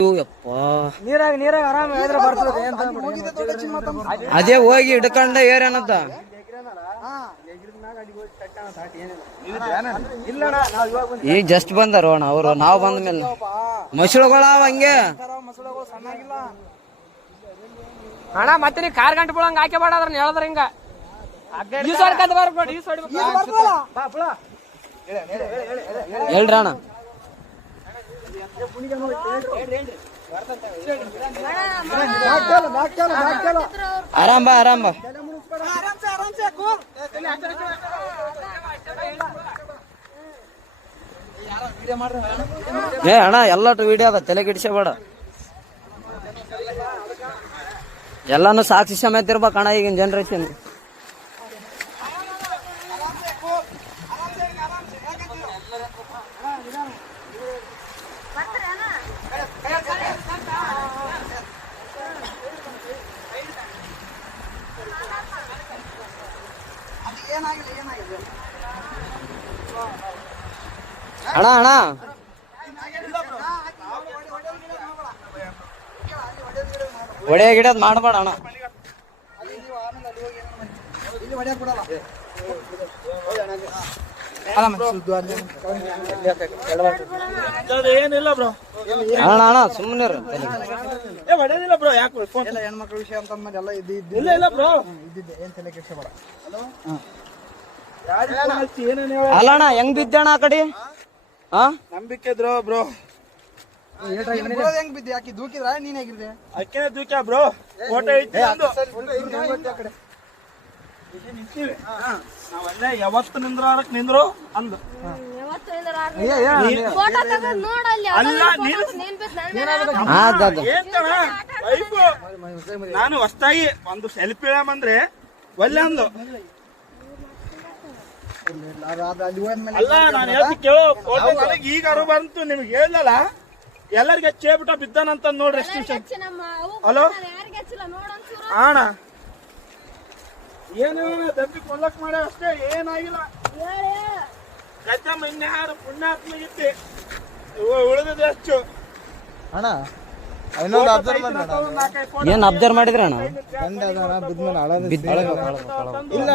ನೀರಾಗ ಆರಾಮ ಅದೇ ಹೋಗಿ ಹಿಡ್ಕೊಂಡ ಏರೇನಂತ ಈಗ ಜಸ್ಟ್ ಬಂದಾರ ಅಣ್ಣ ಅವರು. ನಾವು ಬಂದ ಮೇಲೆ ಮಸಳುಗಳಾವ ಹಂಗೆ ಅಣ್ಣ. ಮತ್ತೆ ನೀ ಕಾರ್ ಗಂಟೆ ಬಿಡಂಗ ಹಾಕಿ ಬಾಡ್ರ ಹೇಳಿದ್ರ ಹಿಂಗ ಹೇಳ್ರಿ ಅಣ್ಣ. ಆರಾಮ್ ಬಾ ಆರಾಮ್ ಬಾ. ಏ ಅಣ್ಣ ಎಲ್ಲಟು ವಿಡಿಯೋ ಅದ, ತಲೆ ಕೆಡಿಸಬೇಡ. ಎಲ್ಲಾನು ಸಾಕ್ಷಿ ಸಮೇತ ಇರ್ಬೇಕು ಅಣ್ಣ ಈಗಿನ ಜನರೇಷನ್. ಅಣ್ಣ ಅಣ್ಣ ಒಡೆಯ ಗಿಡದ್ ಮಾಡಬೇಡ ಅಣ್ಣ. ಏನಿಲ್ಲ ಬ್ರೋ, ಅಣ್ಣ ಅಣ್ಣ ಸುಮ್ಮನೆ ಹೊಡೆದಿಲ್ಲ ಬ್ರೋ. ಯಾಕೆ ಹೆಣ್ಮಕ್ಳ ವಿಷಯ ಅಂತ ಎಲ್ಲ ಇಲ್ಲ ಇಲ್ಲ ಬ್ರೋ, ಇದ್ದಿದ್ದೆ. ಏನ್ ತಲೆ ಕೆಡಿಸಬೇಡ. ಅಲ್ಲ ಅಣ್ಣ ಹೆಂಗ್ ಬಿದ್ದಣ್ಣ ಆ ಕಡೆ? ನಂಬಿಕೆ ಇದ್ರು ಬ್ರೋ. ಹೆಂಗ್ ಬಿದ್ದೆ? ಯಾಕೆ ದೂಕಿದ್ರ ನೀನ್ ಹೇಗಿದ್ರೆ? ಅಕ್ಕೇನೆ ದೂಕ್ಯ ಬ್ರೋ. ಫೋಟೋ ಐತಿ ನಾವಲ್ಲೇ ಯಾವತ್ತು ನಿಂದ್ರಾರಕ್ ನಿಂದ್ರು ಅಂದು. ಅಲ್ಲ ನಾನು ಹೊಸ್ತಾಗಿ ಒಂದು ಸೆಲ್ಫಿ ಇಳಮಂದ್ರೆ ಒಲ್ಲೆ ಅಂದು. ಅಲ್ಲ ನಾನು ಹೇಳ್ತಿ ಕೇಳೋ, ಫೋಟೋ ನನಗೆ ಈಗ ಅರು ಬಂತು, ನಿಮ್ಗೆ ಹೇಳಲ್ಲ ಎಲ್ಲರಿಗೆ ಚೇಬಿಟ ಬಿದ್ದಾನಂತ ನೋಡ್ರಿ. ಎಷ್ಟು ಹಲೋ ಅಣ್ಣ, ಏನು ದಬ್ಬಿ ಕೊಲ್ಲಕ್ ಮಾಡ ಅಷ್ಟೇ, ಏನಾಗಿಲ್ಲ. ಗದ್ದಮ್ಮ ಇನ್ಯಾರು ಪುಣ್ಯಾತ್ಮ ಇದ್ದೆ ಉಳಿದ ಹೆಚ್ಚು ಅಣ್ಣ. ಏನ್ ಅಬ್ಸರ್ವ್ ಮಾಡಿದ್ರ ಅಣ್ಣ? ಇಲ್ಲ